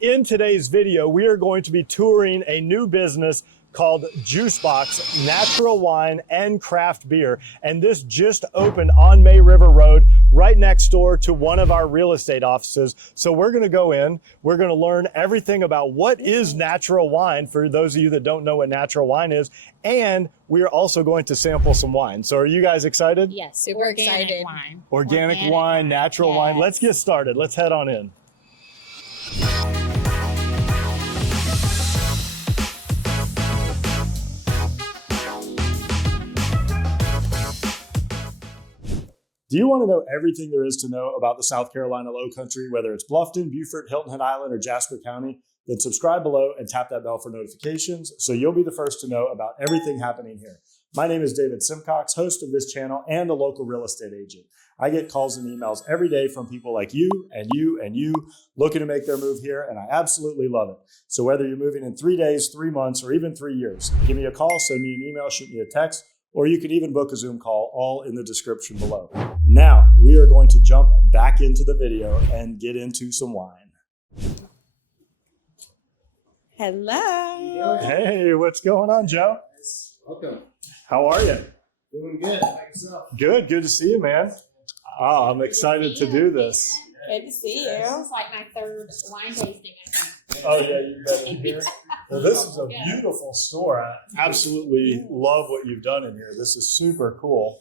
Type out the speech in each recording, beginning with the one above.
In today's video, we are going to be touring a new business called Juicebox Natural Wine and Craft Beer. And this just opened on May River Road, right next door to one of our real estate offices. So we're gonna go in, we're gonna learn everything about what is natural wine for those of you that don't know what natural wine is. And we are also going to sample some wine. So are you guys excited? Yes, super excited. Wine. Organic wine, natural wine. Let's get started. Let's head on in. Do you want to know everything there is to know about the South Carolina Lowcountry, whether it's Bluffton, Beaufort, Hilton Head Island, or Jasper County? Then subscribe below and tap that bell for notifications so you'll be the first to know about everything happening here. My name is David Simcox, host of this channel and a local real estate agent. I get calls and emails every day from people like you and you and you looking to make their move here, and I absolutely love it. So whether you're moving in 3 days, 3 months, or even 3 years, give me a call, send me an email, shoot me a text, or you can even book a Zoom call, all in the description below. Now, we are going to jump back into the video and get into some wine. Hello. Hey, what's going on, Joe? Welcome. How are you? Doing good. How about yourself? Good to see you, man. Oh, I'm excited to do this. Good to see you. This is like my third wine tasting, I think. Oh, yeah, you've been in here. Well, this is a beautiful store. I absolutely love what you've done in here. This is super cool.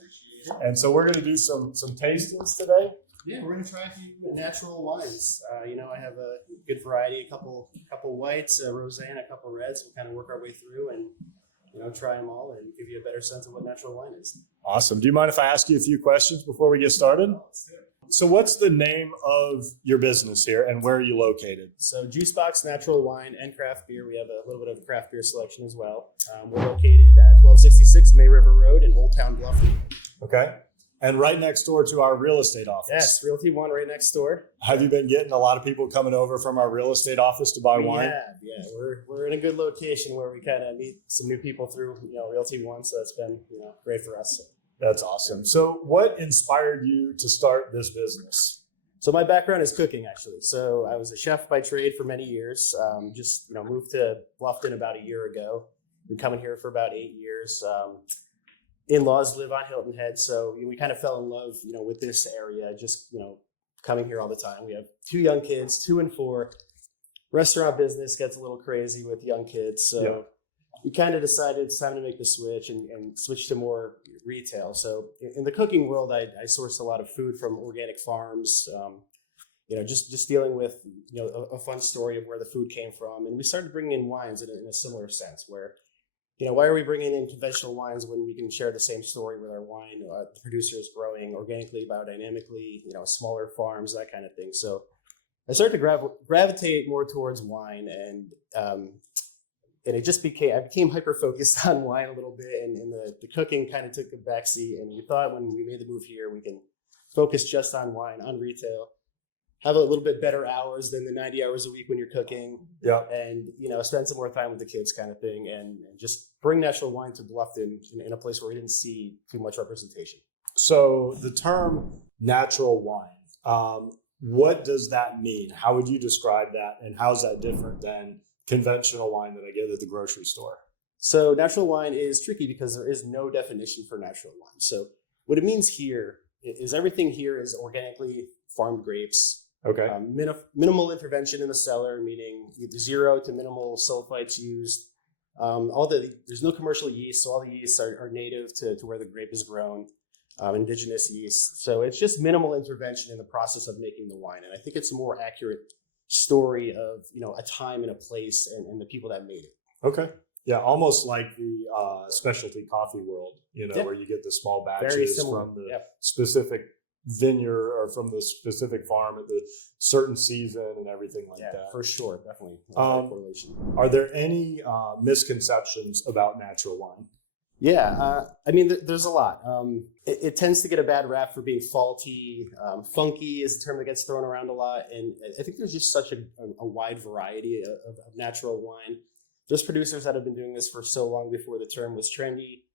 And so we're going to do some tastings today. Yeah, we're gonna try a few natural wines. I have a good variety, a couple whites, a rosé, and a couple reds. We'll kind of work our way through and try them all and give you a better sense of what natural wine is. Awesome. Do you mind if I ask you a few questions before we get started? So what's the name of your business here and where are you located? So Juicebox Natural Wine and Craft Beer. We have a little bit of craft beer selection as well. We're located at 1266 May River Road in Old Town Bluffton. Okay. And right next door to our real estate office. Yes, Realty One right next door. Have you been getting a lot of people coming over from our real estate office to buy wine? Yeah. We're in a good location where we kind of meet some new people through Realty One, so that's been great for us. That's awesome. So what inspired you to start this business? So my background is cooking, actually. So I was a chef by trade for many years. Moved to Bluffton about a year ago. Been coming here for about 8 years. In-laws live on Hilton Head, so we kind of fell in love, with this area. Just coming here all the time. We have 2 young kids, 2 and 4. Restaurant business gets a little crazy with young kids, so we kind of decided it's time to make the switch and switch to more retail. So in the cooking world, I sourced a lot of food from organic farms. Just dealing with a fun story of where the food came from, and we started bringing in wines in a similar sense where. Why are we bringing in conventional wines when we can share the same story with our wine? The producer is growing organically, biodynamically, smaller farms, that kind of thing. So I started to gravitate more towards wine, and it just I became hyper focused on wine a little bit, and the cooking kind of took a backseat. And we thought when we made the move here, we can focus just on wine, on retail. Have a little bit better hours than the 90 hours a week when you're cooking. Yeah. And, spend some more time with the kids kind of thing and just bring natural wine to Bluffton in a place where we didn't see too much representation. So the term natural wine, what does that mean? How would you describe that? And how is that different than conventional wine that I get at the grocery store? So natural wine is tricky because there is no definition for natural wine. So what it means here is everything here is organically farmed grapes. Okay. Minimal intervention in the cellar, meaning 0 to minimal sulfites used. There's no commercial yeast, so all the yeasts are native to where the grape is grown, indigenous yeast. So it's just minimal intervention in the process of making the wine. And I think it's a more accurate story of, a time and a place and the people that made it. Okay. Yeah, almost like the specialty coffee world, where you get the small batches from the specific vineyard or from the specific farm at the certain season and everything like that. For sure, definitely. Correlation. Are there any misconceptions about natural wine? Yeah, there's a lot. It tends to get a bad rap for being faulty. Funky is a term that gets thrown around a lot, and I think there's just such a wide variety of natural wine. There's producers that have been doing this for so long before the term was trendy.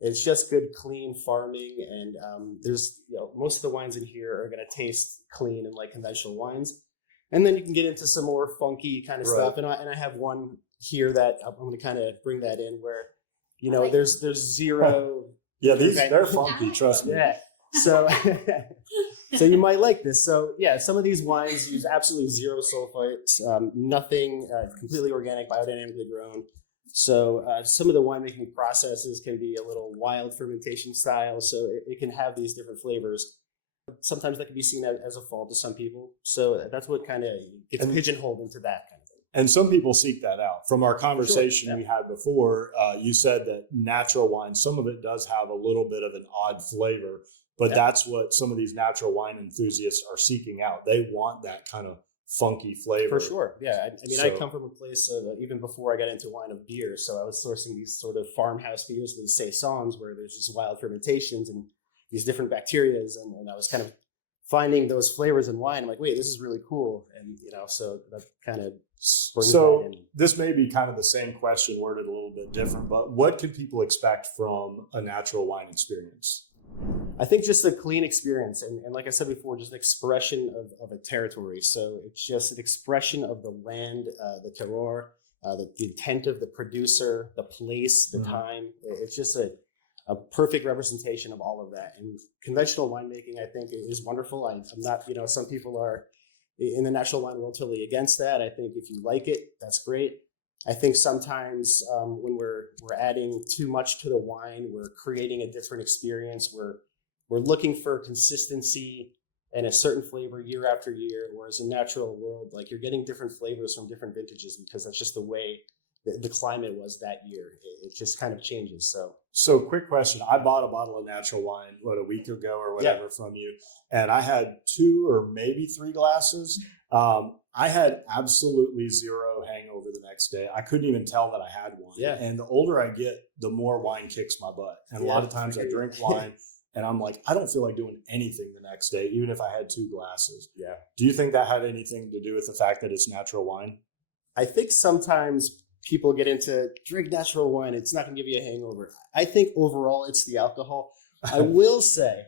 It's just good, clean farming, and there's most of the wines in here are going to taste clean and like conventional wines. And then you can get into some more funky kind of Right. stuff. And I have one here that I'm going to kind of bring that in where, you know, like there's zero. Yeah, they're funky. Trust me. Yeah. So, so you might like this. So yeah, some of these wines use absolutely zero sulfites, nothing, completely organic, biodynamically grown. So some of the winemaking processes can be a little wild fermentation style. So it can have these different flavors. Sometimes that can be seen as a fault to some people. So that's what kind of gets pigeonholed into that kind of thing. And some people seek that out. From our conversation Sure, yeah. we had before, you said that natural wine, some of it does have a little bit of an odd flavor, but Yeah. that's what some of these natural wine enthusiasts are seeking out. They want that kind of funky flavor. For sure. Yeah. I mean, So- I come from a place of, even before I got into wine, of beer. So I was sourcing these sort of farmhouse beers, these saisons, where there's just wild fermentations and these different bacterias. And I was kind of finding those flavors in wine. I'm like, wait, this is really cool. And, you know, so that kind of brings So that in. this may be kind of the same question worded a little bit different, but what can people expect from a natural wine experience? I think just a clean experience. And like I said before, just an expression of a territory. So it's just an expression of the land, the terroir, the intent of the producer, the place, the Mhm. time. It's just a perfect representation of all of that. And conventional winemaking, I think, is wonderful. I'm not, you know, some people are in the natural wine world totally against that. I think if you like it, that's great. I think sometimes when we're adding too much to the wine, we're creating a different experience. We're looking for consistency and a certain flavor year after year, whereas in natural world, like you're getting different flavors from different vintages because that's just the way the climate was that year. It just kind of changes. So quick question. I bought a bottle of natural wine, a week ago or whatever from you, and I had 2 or maybe 3 glasses. I had absolutely zero hangover the next day. I couldn't even tell that I had one. Yeah. And the older I get, the more wine kicks my butt. And a lot of times I drink wine and I'm like, I don't feel like doing anything the next day, even if I had 2 glasses. Yeah. Do you think that had anything to do with the fact that it's natural wine? I think sometimes people get into drink natural wine. It's not going to give you a hangover. I think overall it's the alcohol. I will say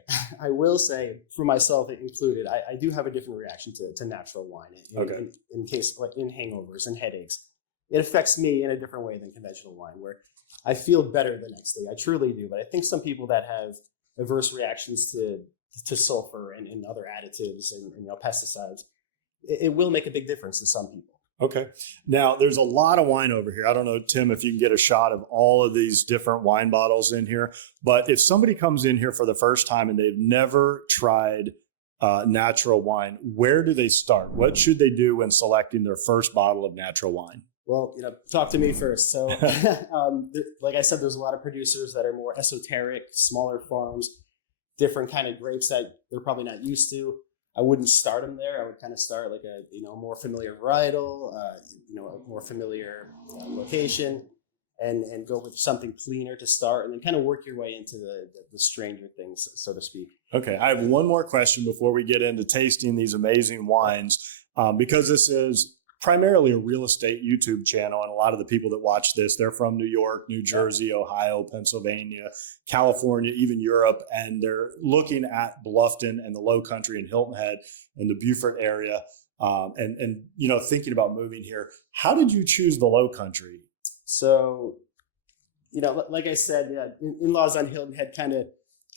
for myself included, I do have a different reaction to natural wine in case like in hangovers and headaches. It affects me in a different way than conventional wine, where I feel better the next day. I truly do. But I think some people that have adverse reactions to sulfur and other additives and pesticides, it will make a big difference to some people. Okay. Now, there's a lot of wine over here. I don't know, Tim, if you can get a shot of all of these different wine bottles in here. But if somebody comes in here for the first time and they've never tried natural wine, where do they start? What should they do when selecting their first bottle of natural wine? Well, talk to me first. So, like I said, there's a lot of producers that are more esoteric, smaller farms, different kind of grapes that they're probably not used to. I wouldn't start them there. I would kind of start like a more familiar varietal, a more familiar location, and go with something cleaner to start, and then kind of work your way into the stranger things, so to speak. Okay, I have one more question before we get into tasting these amazing wines, because this is primarily a real estate YouTube channel, and a lot of the people that watch this, they're from New York, New Jersey, Ohio, Pennsylvania, California, even Europe, and they're looking at Bluffton and the Lowcountry and Hilton Head and the Beaufort area, and thinking about moving here. How did you choose the Lowcountry? So, like I said, in-laws on Hilton Head kind of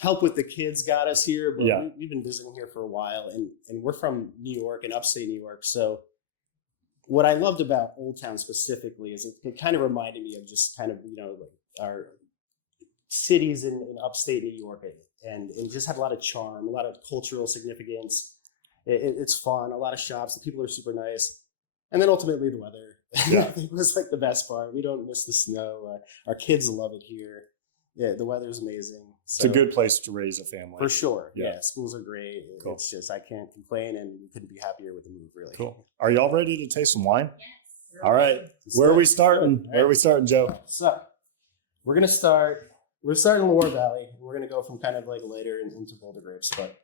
help with the kids got us here, but we've been visiting here for a while, and we're from New York and upstate New York, so what I loved about Old Town specifically is it kind of reminded me of just kind of, like our cities in upstate New York, and just had a lot of charm, a lot of cultural significance. It's fun, a lot of shops, the people are super nice. And then ultimately the weather, I think was like the best part. We don't miss the snow. Our kids love it here. Yeah, the weather's amazing. So, it's a good place to raise a family. For sure. Yeah. Yeah, schools are great. Cool. It's just, I can't complain, and we couldn't be happier with the move, really. Cool. Are y'all ready to taste some wine? Yes. All right. Where are we starting? Where are we starting, Joe? So we're starting in Loire Valley. We're going to go from kind of like lighter into bolder grapes, but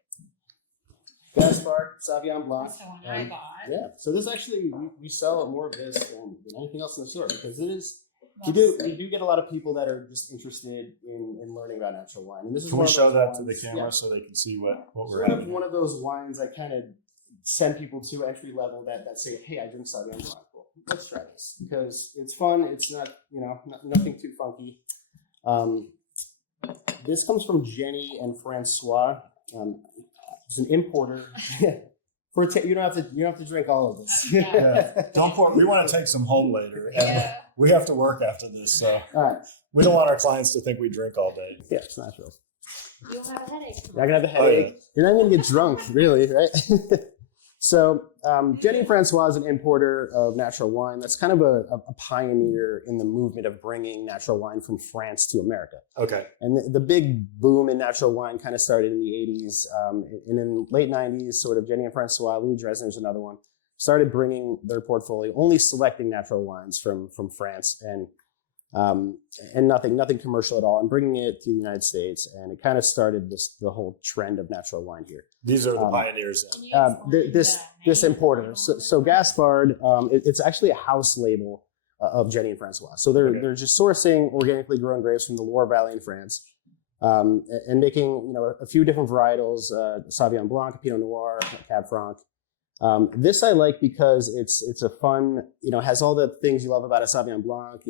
Gaspard, Sauvignon Blanc. That's the one I bought. Yeah. So this actually, we sell more of this than anything else in the store, because it is, we do get a lot of people that are just interested in learning about natural wine. And this is Can one we of show those that wines, to the camera so they can see what we're sort having? of one of those wines I kind of send people to entry level that say, hey, I drink Sauvignon Blanc. Well, let's try this because it's fun. It's not, nothing too funky. This comes from Jenny and Francois. It's an importer. You don't have to drink all of this. Yeah. Don't pour. We want to take some home later. Yeah. We have to work after this, so All right. we don't want our clients to think we drink all day. Yeah, it's natural. You'll have a headache. You're not gonna have a Oh, yeah. headache. You're not gonna get drunk, really, right? So Jenny Francois is an importer of natural wine. That's kind of a pioneer in the movement of bringing natural wine from France to America. Okay. And the big boom in natural wine kind of started in the 80s. And in late 90s, sort of Jenny and Francois, Louis Dresner's another one, started bringing their portfolio, only selecting natural wines from France and nothing commercial at all, and bringing it to the United States. And it kind of started the whole trend of natural wine here. These are the pioneers. Can you explain This the importer. name? So Gaspard, it's actually a house label of Jenny and Francois. So they're just sourcing organically grown grapes from the Loire Valley in France, and making a few different varietals: Sauvignon Blanc, Pinot Noir, Cab Franc. This I like because it's a fun, has all the things you love about a Sauvignon Blanc.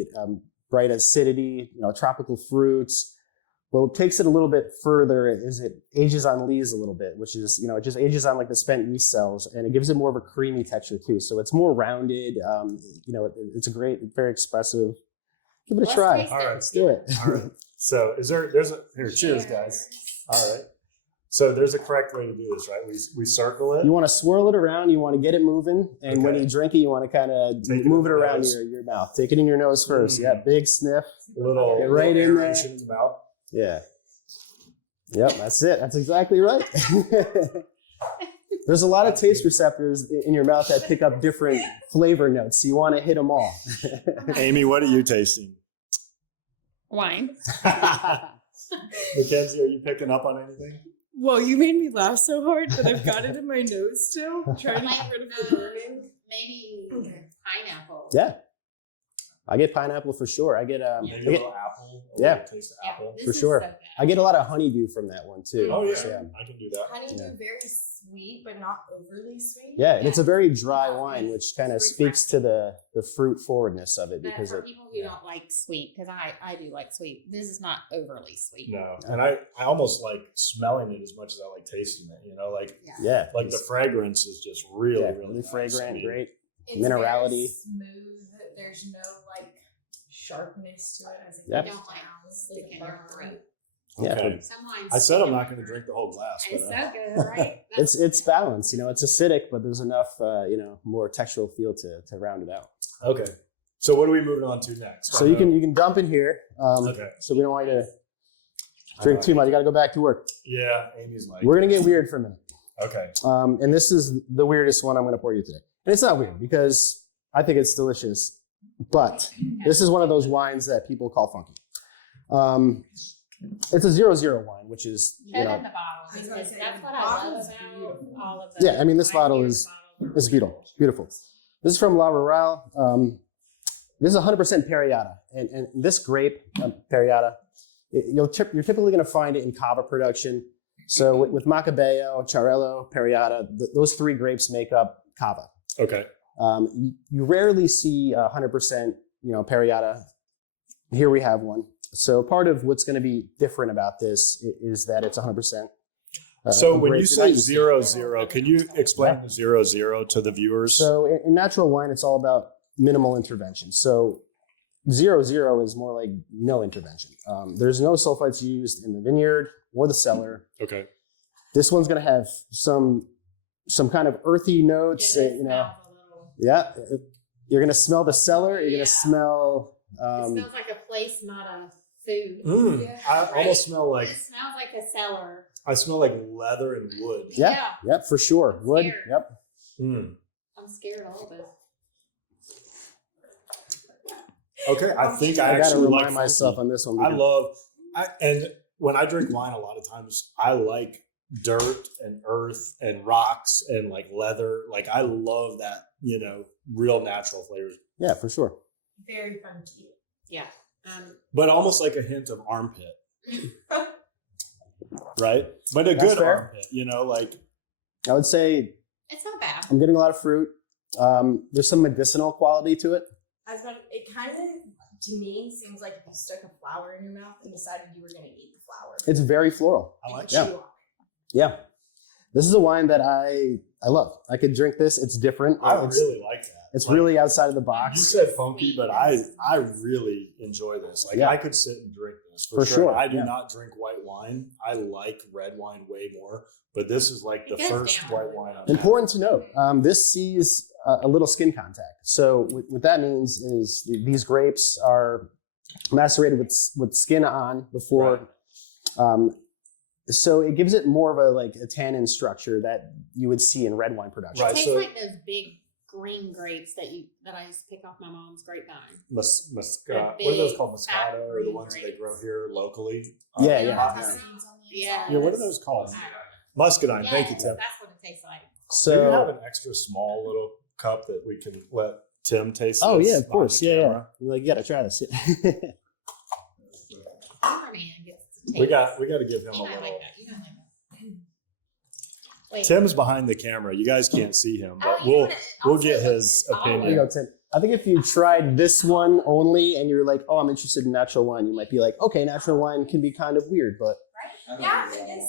Bright acidity, tropical fruits. What takes it a little bit further is it ages on lees a little bit, which is, it just ages on like the spent yeast cells, and it gives it more of a creamy texture too. So it's more rounded. It's a great, very expressive. Give it a Let's try. taste All right. Let's do it. All right. So here, cheers, guys. All right. So there's a correct way to do this, right? We circle it. You want to swirl it around. You want to get it moving, and when Okay. you drink it, you want to kind of Take it move in it the around nose. your mouth. Take it in your nose first. Yeah, big sniff. Little Get right in there. aeration in the mouth. Yeah. Yep, that's it. That's exactly right. There's a lot of taste receptors in your mouth that pick up different flavor notes. So you want to hit them all. Amy, what are you tasting? Wine. Mackenzie, are you picking up on anything? Well, you made me laugh so hard that I've got it in my nose still. I'm trying to Like, get rid of the burning. Maybe pineapple. Yeah. I get pineapple for sure. I get Maybe a little apple. A Yeah. little taste of Yeah, apple. this For is sure. so good. I get a lot of honeydew from that one too. Oh yeah, So, I can do that. Honeydew, Yeah. very sweet, but not overly sweet. Yeah, and it's a very dry Yeah. wine, which kind of It's speaks to the fruit forwardness of it But because for it. people who don't like sweet, because I do like sweet, this is not overly sweet. No, and I almost like smelling it as much as I like tasting it. Yeah, Like the fragrance is just really, yeah, really really nice. fragrant, I mean, great. It's Minerality. very smooth. There's no sharpness to it as it Yeah. You goes don't like down. stick in your throat. Yeah, Okay. Some wines I said stick I'm in not your going to throat. drink the whole glass. It's But, so good, right? it's balanced. It's acidic, but there's enough more textural feel to round it out. okay. So what are we moving on to next? So you can dump in here. Okay. So we don't want you to drink too much. You got to go back to work. Yeah, Amy's like. We're gonna get weird for a minute. Okay. And this is the weirdest one I'm gonna pour you today. And it's not weird because I think it's delicious, but this is one of those wines that people call funky. It's a 0-0 wine, which is Show them the bottle I was gonna because say, that's the what I love bottle's about beautiful. all of the. Yeah, I mean, this my bottle favorite is- bottles are it's beautiful, beautiful. This is from La Rural. This is 100% Periata, and this grape, Periata, you're typically going to find it in cava production. So with Macabeo, Charello, Periata, those three grapes make up cava. Okay. You rarely see 100%, Periata. Here we have one. So part of what's going to be different about this is that it's 100%. So when grape. you say 0-0, can you explain the 0-0 to the viewers? So in natural wine, it's all about minimal intervention. So 0-0 is more like no intervention. There's no sulfites used in the vineyard or the cellar. Okay. This one's going to have some kind of earthy Yeah, notes. it smells a little. Yeah, you're going to smell the cellar. You're going Yeah. to smell. It smells like a place, not a food. Mm, I Right? almost smell like It smells like a cellar. I smell like leather and wood. Yeah. Yep, for sure. I'm Wood. scared. Yep. Mm. I'm scared a little bit. Okay, I think I I got to actually remind like myself funky. on this one. I because- love, and when I drink wine, a lot of times I like dirt and earth and rocks and like leather. Like I love that, real natural flavors, Yeah, for sure. Very funky. Yeah. but almost like a hint of armpit, right? But a That's good fair. armpit, like I would say It's not bad. I'm getting a lot of fruit. There's some medicinal quality to it. It kind of, to me, seems like if you stuck a flower in your mouth and decided you were going to eat the flower. It's very floral. I like Chew that. on it. Yeah. This is a wine that I love. I could drink this. It's different. I It's, really like that. it's Like, really outside of the You box. said funky, but I really enjoy this. Like Yeah. I could sit and drink this For sure, I do yeah. not drink white wine. I like red wine way more, but this is like the It goes first down. white wine I've Important to note, this sees a little skin contact. So what that means is these grapes are macerated with skin on before. So it gives it more of a tannin structure that you would see in red wine production. It Right. tastes so- like those big green grapes that I used to pick off my mom's grapevine. What are big, those called? fat Moscato, or the green ones that they grapes. grow here locally? Yeah, They yeah. don't have yeah. seeds on the inside. Yeah, what are those called? Muscadine. Yes, Thank you, Tim. that's what it tastes like. Do you have So an extra small little cup that we can let Tim taste? oh this yeah, of behind course, the yeah. camera? You're like, you gotta try this. Superman gets to We taste. got to give him a You might little. like that. You don't like that. Wait. Tim's behind the camera. You guys can't see him, but Oh, you we'll wanna- I'll we'll get say his what's in There you opinion. go, Tim. I think if you tried this one only and you're like, oh, I'm interested in natural wine, you might be like, okay, natural wine can be kind of weird, but Yeah, it is.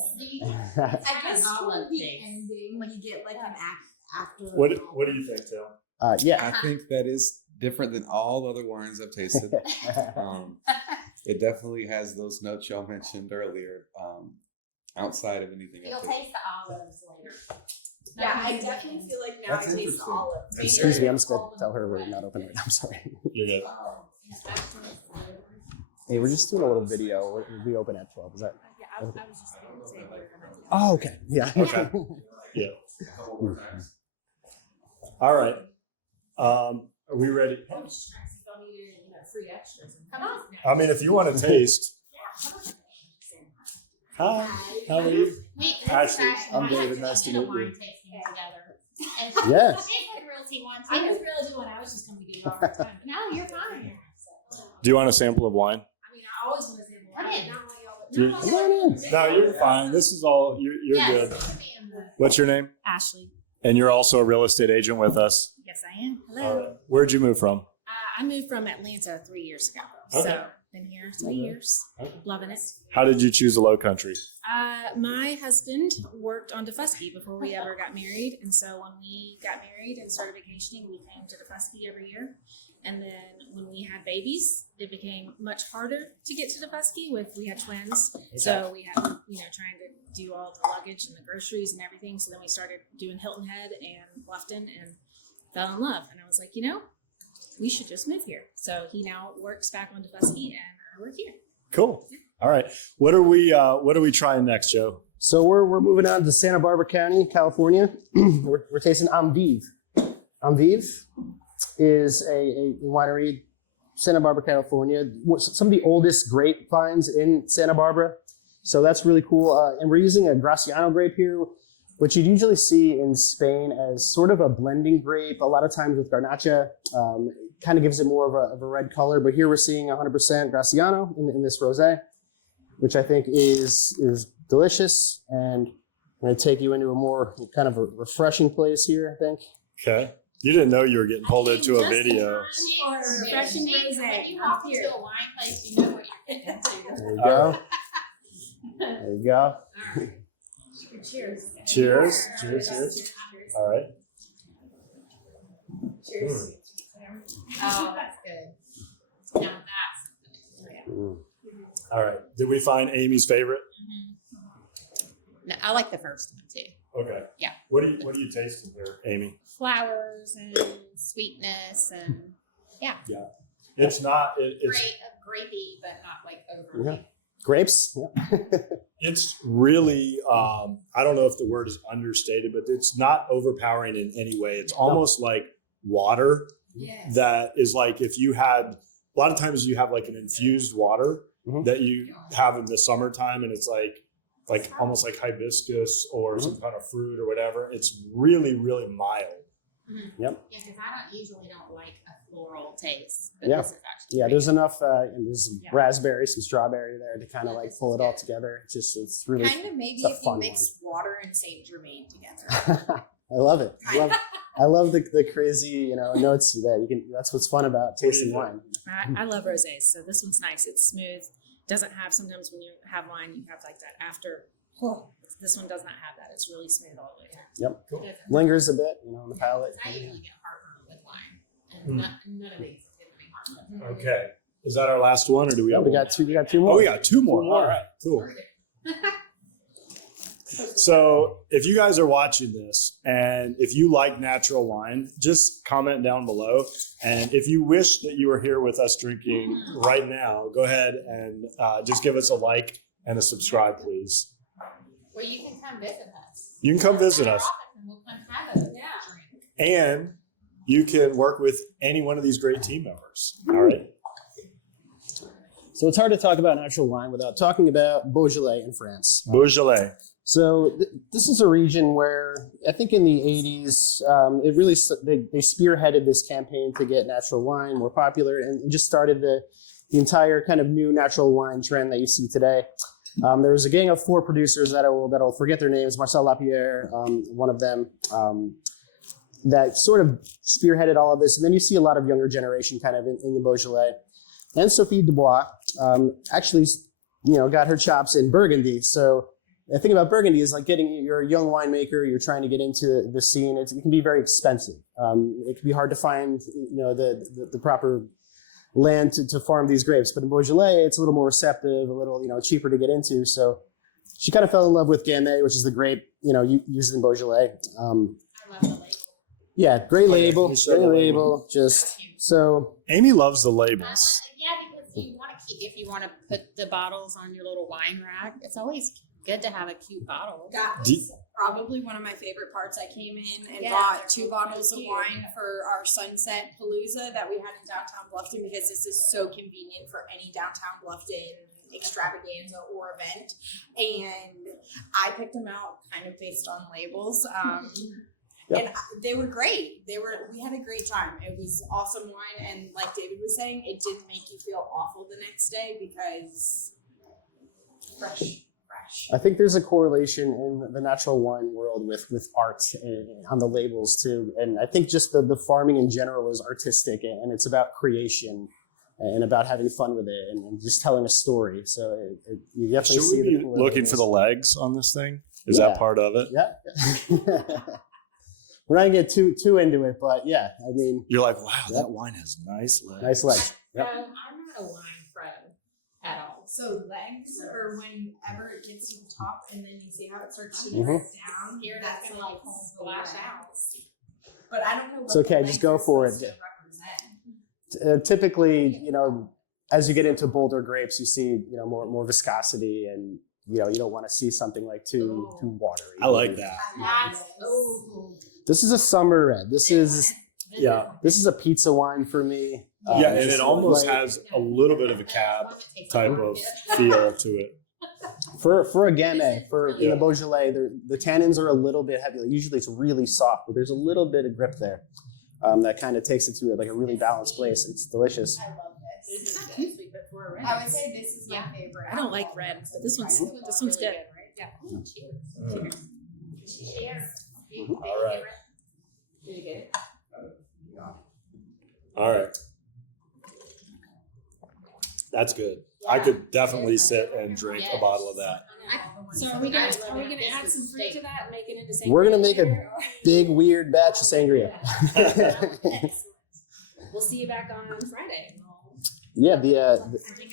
I guess I'll toward love the taste. ending, when you get like an after. What do you think, Tim? yeah. I think that is different than all other wines I've tasted. It definitely has those notes y'all mentioned earlier. Outside of anything You'll I've taste the olives later. Yeah, I definitely feel like now That's I taste the interesting. olive. Excuse me, I'm just gonna tell her we're not open right now. I'm sorry. You're good. Hey, we're just doing a little video. We open at 12. Is that? Yeah, I was just going to say later. Oh, okay. Yeah. Okay. Yeah. All right. Are we ready? I was just trying to see if I needed, free extras. Come on. I mean, if you want to taste. Hi. How are you? Ashley, I'm David. Nice to meet you. Yeah. Realty one too. I was really doing. I was just going to be doing all the time. No, you're fine. Do you want a sample of wine? I mean, I always want to say Come in. not like y'all, but You- not Come like on in. No, you're fine. This is all. You're good. What's your name? Ashley. And you're also a real estate agent with us. Yes, I am. All Hello. right. Where'd you move from? I moved from Atlanta 3 years ago. Okay. So, been here 3 years. Okay. Loving it. How did you choose the Lowcountry? My husband worked on Defusky before we ever got married. And so when we got married and started vacationing, we came to Defusky every year. And then when we had babies, it became much harder to get to Defusky we had twins. So we had, trying to do all the luggage and the groceries and everything. So then we started doing Hilton Head and Bluffton and fell in love. And I was like, we should just move here. So he now works back on Defusky and I work here. Cool. All right. What are we trying next, Joe? So we're moving on to Santa Barbara County, California. we're tasting Amviv. Amviv is a winery, Santa Barbara, California. Some of the oldest grapevines in Santa Barbara. So that's really cool. And we're using a Graciano grape here, which you'd usually see in Spain as sort of a blending grape. A lot of times with Garnacha, kind of gives it more of a red color. But here we're seeing 100% Graciano in this rosé, which I think is delicious. And I'm going to take you into a more kind of a refreshing place here, I think. Okay. You didn't know you were getting pulled into a video. For refreshing rosé. When you walk into a wine place, you know what you're getting into. There you go. There you go. cheers. Cheers. Cheers. All right. Cheers. Oh, that's good. Now that's Mm. All right. Did we find Amy's favorite? No, I like the first one too. Okay. Yeah. What are you tasting here, Amy? Flowers and sweetness and It's not. It's grapey, but not like overly. Yeah. Grapes. Yeah. it's really. I don't know if the word is understated, but it's not overpowering in any way. It's almost like water. Yes. That is like if you had a lot of times you have like an infused water Mhm. that you have in the summertime, and it's like almost like hibiscus or some kind of fruit or whatever. It's really, really mild. Mm-hmm. Yep. Yeah, because I usually don't like a floral taste, but Yeah. this is actually Yeah, pretty there's good. enough, and there's some Yeah. raspberry, some strawberry there to kind of like pull it all together. It's really Kind of maybe it's a if you fun mix water and Saint Germain together. I love it. I love the crazy, notes that you can. That's what's fun about tasting wine. I love rosés, so this one's nice. It's smooth. Doesn't have sometimes when you have wine, you have like that after. This one does not have that. It's really smooth all the way through. Yep. Cool. Lingers a bit, on the palate. I usually get heartburn with wine, and none of these is giving me heartburn. Okay. Is that our last one, or do we have We one? got two. We got two more. Oh, we got two more. All right. Cool. So if you guys are watching this and if you like natural wine, just comment down below. And if you wish that you were here with us drinking right now, go ahead and just give us a like and a subscribe, please. Well, you can come visit us. You can come visit us. And we'll come have a drink. And you can work with any one of these great team members. All right. So it's hard to talk about natural wine without talking about Beaujolais in France. Beaujolais. So this is a region where I think in the 80s, it really they spearheaded this campaign to get natural wine more popular and just started the entire kind of new natural wine trend that you see today. There was a gang of 4 producers that I'll forget their names, Marcel Lapierre, one of them, that sort of spearheaded all of this. And then you see a lot of younger generation kind of in the Beaujolais. And Sophie Dubois actually, got her chops in Burgundy. So the thing about Burgundy is like you're a young winemaker, you're trying to get into the scene. It can be very expensive. It can be hard to find, the proper land to farm these grapes. But in Beaujolais, it's a little more receptive, a little, cheaper to get into. So she kind of fell in love with Gamay, which is the grape, used in Beaujolais. I love the label. Yeah, great label, show great the label. Just so. Amy loves the labels. Yeah, because you want to keep, if you want to put the bottles on your little wine rack, it's always good to have a cute bottle. That Do- was probably one of my favorite parts. I came in and Yeah, bought they're 2 both bottles of cute. wine for our Sunset Palooza that we had in downtown Bluffton because this is so convenient for any downtown Bluffton extravaganza or event. And I picked them out kind of based on labels. Yep. And they were great. We had a great time. It was awesome wine. And like David was saying, it didn't make you feel awful the next day because fresh. I think there's a correlation in the natural wine world with art on the labels too. And I think just the farming in general is artistic and it's about creation and about having fun with it and just telling a story. So you definitely Should see we the be cool looking labels. for the legs on this thing? Is Yeah. that part of it? Yeah. We're not gonna get too into it, but yeah, I mean, You're like, wow, Yep. that wine has nice legs. nice legs. Yep. I'm not a wine pro at all. So legs are whenever it gets to the top and then you see how it starts to Mhm. drip down. Here That's that's like like the splash legs. out. But I don't know what It's okay, the just legs go are for it. supposed to represent. Typically, as you get into bolder grapes, you see, more viscosity and, you don't want to see something like too watery. I like that. That's This is a summer red. This is a pizza wine for me. Yeah, and just it almost like- has a little bit of a cab type of feel to it. for a Gamay, in Yeah. the Beaujolais, the tannins are a little bit heavy. Usually it's really soft, but there's a little bit of grip there that kind of takes it to like a really balanced place. It's delicious. I love this. It's not too sweet, but for a red. I would say this is my Yeah. favorite. I don't like red, but this one's really good. right? Yeah. Ooh, cheers. Cheers. All right. Did you get it? All right. That's good. I could definitely sit and drink a bottle of that. So are we gonna add some fruit to that and make it into sangria? We're gonna make a later, or- big weird batch of sangria. Excellent. We'll see you back on Friday. Yeah, I think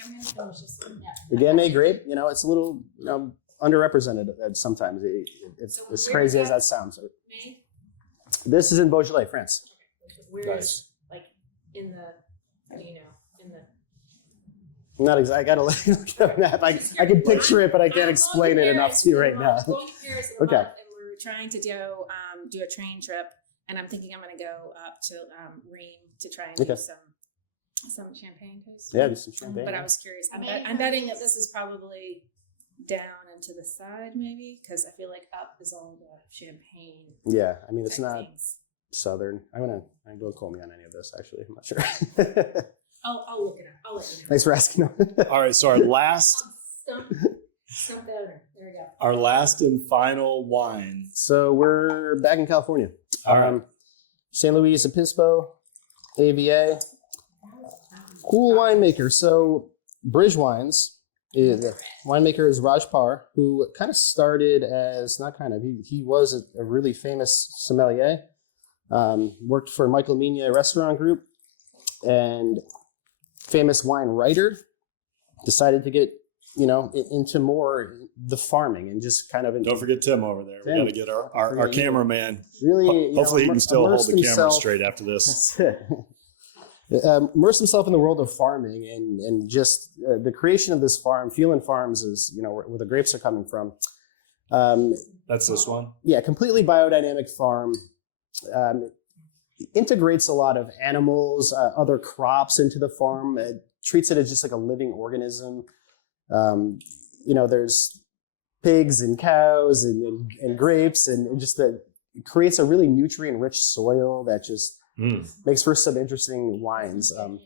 I'm gonna finish this one. Yeah. the Gamay grape, it's a little underrepresented sometimes. It's So as where crazy is as that? that sounds. May? This is in Beaujolais, France. Where Nice. is like in the in the Not exactly. I gotta look at a map. I can picture it, but I can't explain it enough to you right now. I'm going to Paris in a Okay. month, and we're trying to do a train trip, and I'm thinking I'm going to go up to Rheims to try and do Okay. some champagne taste. Yeah, just some champagne. But I was curious. I'm betting that this is probably down and to the side, maybe, because I feel like up is all the champagne. Yeah, I mean it's type not things. southern. Don't quote me on any of this. Actually, I'm not sure. I'll look it up. Thanks for asking. All right, so our last Stump the owner. There we go. Our last and final wine. So we're back in California. All right. San Luis Obispo, AVA. Cool winemaker. So Bridge Wines, the winemaker is Raj Par, who kind of started as, not kind of, he was a really famous sommelier. Worked for Michael Mina Restaurant Group and famous wine writer. Decided to get, into more the farming and just kind of. Don't forget Tim over there. We got to get our cameraman. Really, Hopefully he can still hold the camera himself straight after this. Immerse himself in the world of farming and just the creation of this farm. Phelan Farms is, where the grapes are coming from. That's this one? Yeah, completely biodynamic farm. Integrates a lot of animals, other crops into the farm. Treats it as just like a living organism. There's pigs and cows and grapes and just it creates a really nutrient-rich soil that just makes for some interesting wines. You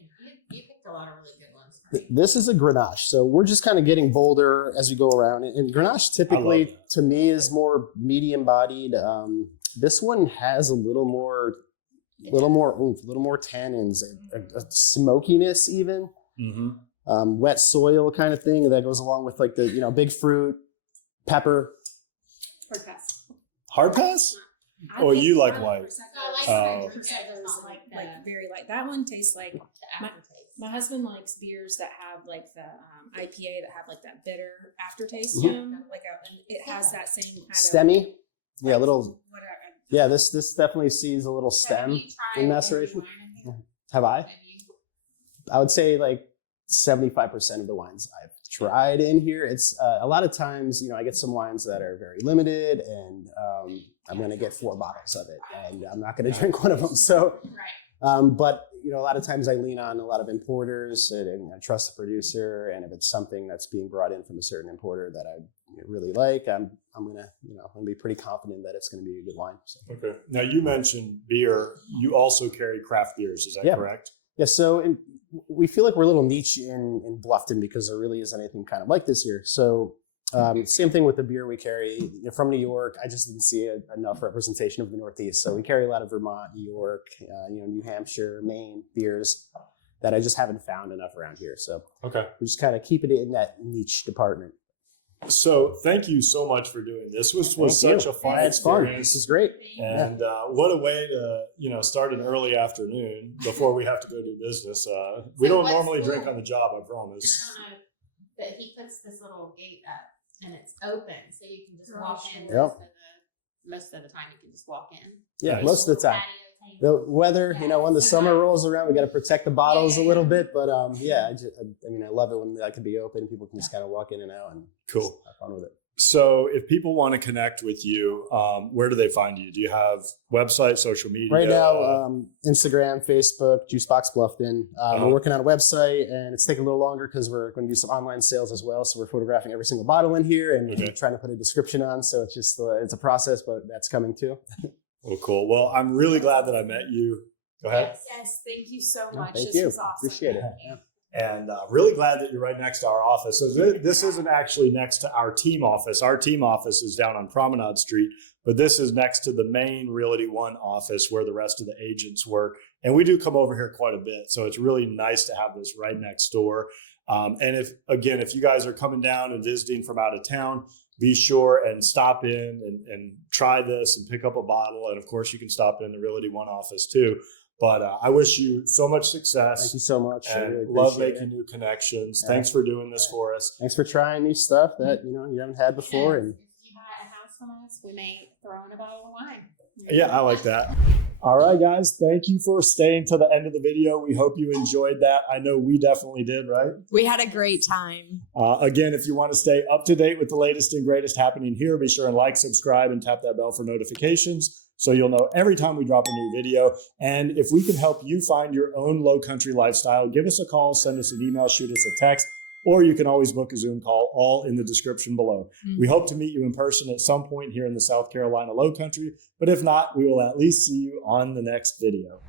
picked a lot of really good ones. This is a Grenache, so we're just kind of getting bolder as we go around. And Grenache typically, to me, is more medium-bodied. This one has a little more oomph, a little more tannins, a smokiness even. Mm-hmm. Wet soil kind of thing that goes along with like the big fruit, pepper. Hard pass. Hard pass? I Oh, think you like I white. Prosecco's- Oh. Prosecco's like very light. That one tastes like my husband likes beers that have like the IPA that have like that bitter aftertaste to them. And it has that same kind of Stemmy. Yeah, a little. whatever. Yeah, this definitely sees a little stem in maceration. Have I? I would say like 75% of the wines I've tried in here. It's a lot of times, I get some wines that are very limited and I'm going to get 4 bottles of it and I'm not going to drink one of them. So, but a lot of times I lean on a lot of importers and I trust the producer. And if it's something that's being brought in from a certain importer that I really like, I'm going to be pretty confident that it's going to be a good wine. So. Okay. Now you mentioned beer. You also carry craft beers. Is that correct? Yeah. So we feel like we're a little niche in Bluffton because there really isn't anything kind of like this here. So same thing with the beer we carry from New York. I just didn't see enough representation of the Northeast. So we carry a lot of Vermont, New York, New Hampshire, Maine beers that I just haven't found enough around here. So Okay. we just kind of keep it in that niche department. So thank you so much for doing this. This was Thank such you. a fun It's fun. experience. This is great. And what a way to, start an early afternoon before we have to go do business. We don't what's normally cool- drink on the job, I promise. But he puts this little gate up and it's open, so you can just walk in. Yep. Most of the time, you can just walk in. Yeah, Nice. most of the time. Patio table. The weather, when the summer rolls around, we got to protect the bottles a little bit. But I love it when that can be open. People can just kind of walk in and out and Cool. have fun with it. So if people want to connect with you, where do they find you? Do you have website, social media? Right now, Instagram, Facebook, Juicebox Bluffton. We're working on a website, and it's taking a little longer because we're going to do some online sales as well. So we're photographing every single bottle in here and trying to put a description on. So it's just it's a process, but that's coming too. Well, cool. Well, I'm really glad that I met you. Go ahead. Yes, thank you so much. Thank this you. was awesome. Appreciate it. Yeah. And really glad that you're right next to our office. So this isn't actually next to our team office. Our team office is down on Promenade Street, but this is next to the main Realty One office where the rest of the agents work. And we do come over here quite a bit. So it's really nice to have this right next door. And if you guys are coming down and visiting from out of town, be sure and stop in and try this and pick up a bottle. And of course, you can stop in the Realty One office too. But I wish you so much success. Thank you so much. I And really love appreciate making it. new connections. Yeah. Thanks for doing this for us. Thanks for trying new stuff that you haven't had before. And If you buy a house from us, we may throw in a bottle of wine. Yeah, I like that. All right, guys. Thank you for staying to the end of the video. We hope you enjoyed that. I know we definitely did, right? We had a great time. Again, if you want to stay up to date with the latest and greatest happening here, be sure and like, subscribe, and tap that bell for notifications so you'll know every time we drop a new video. And if we can help you find your own low country lifestyle, give us a call, send us an email, shoot us a text, or you can always book a Zoom call, all in the description below. We hope to meet you in person at some point here in the South Carolina Lowcountry, but if not, we will at least see you on the next video.